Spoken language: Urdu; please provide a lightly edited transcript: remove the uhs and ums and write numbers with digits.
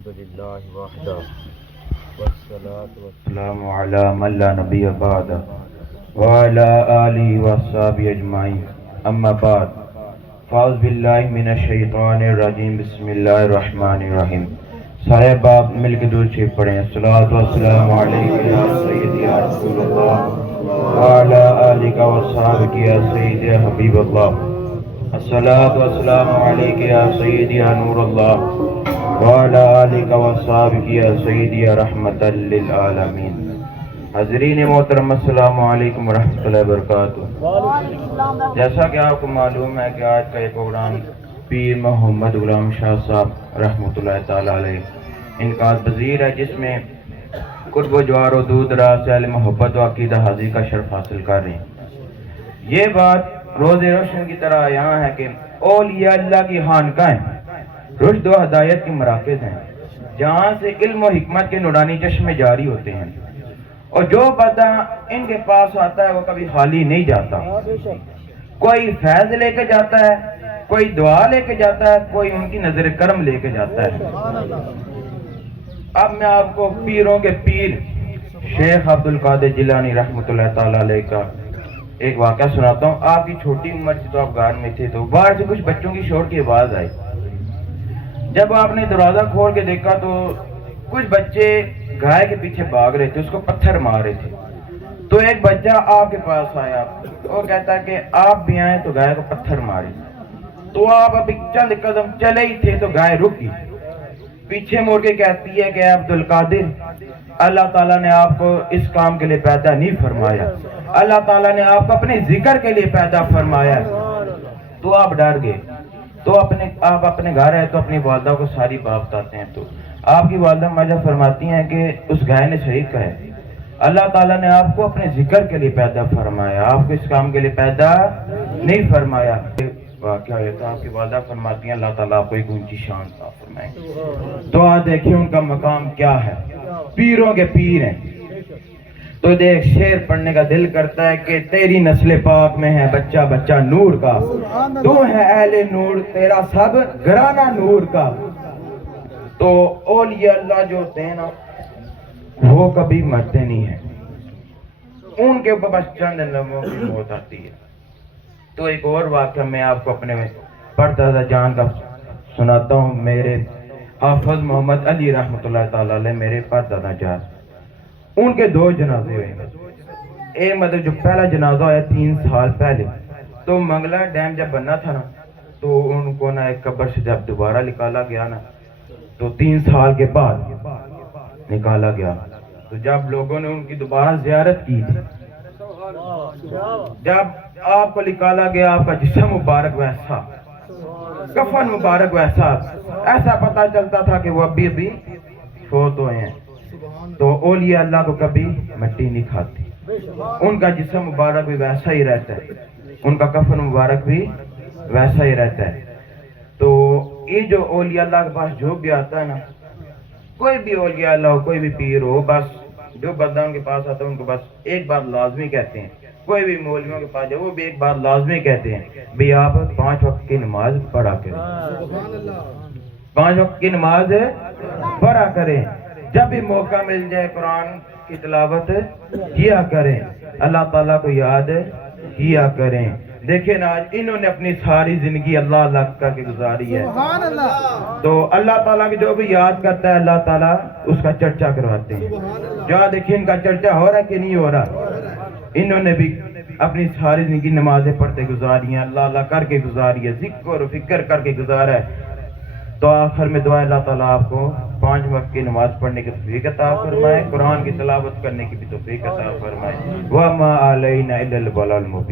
الحمد لله وحده والصلاة والسلام على من لا نبي بعده وعلى آله وصحبه أجمعين أما بعد فاعوذ بالله من الشیطان الرجیم بسم اللہ الرحمن الرحیم. سارے باپ مل کے درود شریف پڑھیں. الصلاۃ والسلام علیک یا سیدی یا رسول اللہ وعلى آلک وصحبک یا سیدی یا حبیب اللہ. الصلاۃ والسلام علیک یا سیدی یا نور اللہ وعلى آلک وصحبک یا سیدی یا رحمت للعالمین. حاضرین محترم السلام علیکم ورحمۃ اللہ وبرکاتہ. جیسا کہ آپ کو معلوم ہے کہ آج کا یہ پروگرام پیر محمد غلام شاہ صاحب رحمۃ اللہ تعالی علیہ انعقاد پذیر ہے، جس میں قرب و جوار و دودھ راہ سے اہل محبت و عقیدہ حاضری کا شرف حاصل کر رہے ہیں. یہ بات روز روشن کی طرح یہاں ہے کہ اولیاء اللہ کی خانقاہیں رشد و ہدایت کے مراکز ہیں، جہاں سے علم و حکمت کے نورانی چشمے جاری ہوتے ہیں، اور جو بندہ ان کے پاس آتا ہے وہ کبھی خالی نہیں جاتا. کوئی فیض لے کے جاتا ہے، کوئی دعا لے کے جاتا ہے، کوئی ان کی نظر کرم لے کے جاتا ہے. اب میں آپ کو پیروں کے پیر شیخ عبد القادر جیلانی رحمۃ اللہ تعالی علیہ کا ایک واقعہ سناتا ہوں. آپ کی چھوٹی عمر سے تو آپ گھر میں تھے، تو باہر سے کچھ بچوں کی شور کی آواز آئی. جب آپ نے دروازہ کھول کے دیکھا تو کچھ بچے گائے کے پیچھے بھاگ رہے تھے، اس کو پتھر مار رہے تھے. تو ایک بچہ آپ کے پاس آیا اور کہتا ہے کہ آپ بھی آئیں تو گائے کو پتھر مارے. تو آپ ابھی چند قدم چلے ہی تھے تو گائے رک گئی. پیچھے موڑ کے کہتی ہے کہ عبد القادر، اللہ تعالیٰ نے آپ کو اس کام کے لیے پیدا نہیں فرمایا، اللہ تعالیٰ نے آپ کو اپنے ذکر کے لیے پیدا فرمایا. تو آپ ڈر گئے. تو آپ اپنے گھر آئے تو اپنی والدہ کو ساری بات بتاتے ہیں. تو آپ کی والدہ ماجہ فرماتی ہیں کہ اس گائے نے صحیح کہا ہے، اللہ تعالیٰ نے آپ کو اپنے ذکر کے لیے پیدا فرمایا، آپ کو اس کام کے لیے پیدا نہیں فرمایا. واقعہ یہ تھا. آپ کی والدہ فرماتی ہیں اللہ تعالیٰ آپ کو ایک اونچی شان عطا فرمائے. تو آج دیکھیں ان کا مقام کیا ہے. پیروں کے پیر ہیں. تو دیکھ شعر پڑھنے کا دل کرتا ہے کہ تیری نسل پاک میں ہے بچہ بچہ نور کا، تو ہے اہل نور تیرا سب گھرانہ نور کا. تو اولیاء اللہ جو ہوتے ہیں نا وہ کبھی مرتے نہیں ہیں، ان کے اوپر بس چند لمحوں کی موت آتی ہے. تو ایک اور واقعہ میں آپ کو اپنے پردادا جان کا سناتا ہوں. میرے حافظ محمد علی رحمۃ اللہ تعالی علیہ میرے پردادا جان، ان کے دو جنازے ہوئے. ایک مطلب جو پہلا جنازہ ہوا 3 سال پہلے، تو منگلا ڈیم جب بننا تھا نا تو ان کو نا ایک قبر سے جب دوبارہ نکالا گیا نا تو 3 سال کے بعد نکالا گیا. تو جب لوگوں نے ان کی دوبارہ زیارت کی تھی، جب آپ کو نکالا گیا آپ کا جسم مبارک ویسا، کفن مبارک ویسا، ایسا پتہ چلتا تھا کہ وہ ابھی فوت ہوئے ہیں. تو اولیاء اللہ کو کبھی مٹی نہیں کھاتی، ان کا جسم مبارک بھی ویسا ہی رہتا ہے، ان کا کفن مبارک بھی ویسا ہی رہتا ہے. تو یہ جو اولیاء اللہ کے پاس جو بھی آتا ہے نا، کوئی بھی اولیاء اللہ ہو، کوئی بھی پیر ہو، بس جو بندہ ان کے پاس آتا ہے ان کو بس ایک بات لازمی کہتے ہیں. کوئی بھی مولویوں کے پاس جائے وہ بھی ایک بات لازمی کہتے ہیں بھی آپ 5 وقت کی نماز پڑھا کریں، 5 وقت کی نماز پڑھا کریں. جب بھی موقع مل جائے قرآن کی تلاوت کیا کریں، اللہ تعالیٰ کو یاد کیا کریں. دیکھیں نا آج انہوں نے اپنی ساری زندگی اللہ اللہ کر کے گزاری ہے. تو اللہ تعالیٰ کی جو بھی یاد کرتا ہے اللہ تعالیٰ اس کا چرچا کرواتے ہیں. جو دیکھیں ان کا چرچا ہو رہا ہے کہ نہیں ہو رہا. انہوں نے بھی اپنی ساری زندگی نمازیں پڑھتے گزاری ہیں، اللہ اللہ کر کے گزاری ہے، ذکر و فکر کر کے گزارا ہے. تو آخر میں دعا اللہ تعالیٰ آپ کو 5 وقت کی نماز پڑھنے کی توفیق عطا فرمائے، قرآن کی تلاوت کرنے کی بھی توفیق عطا فرمائے. وَمَا عَلَيْنَا إِلَّا الْبَلَاغُ الْمُبِينُ.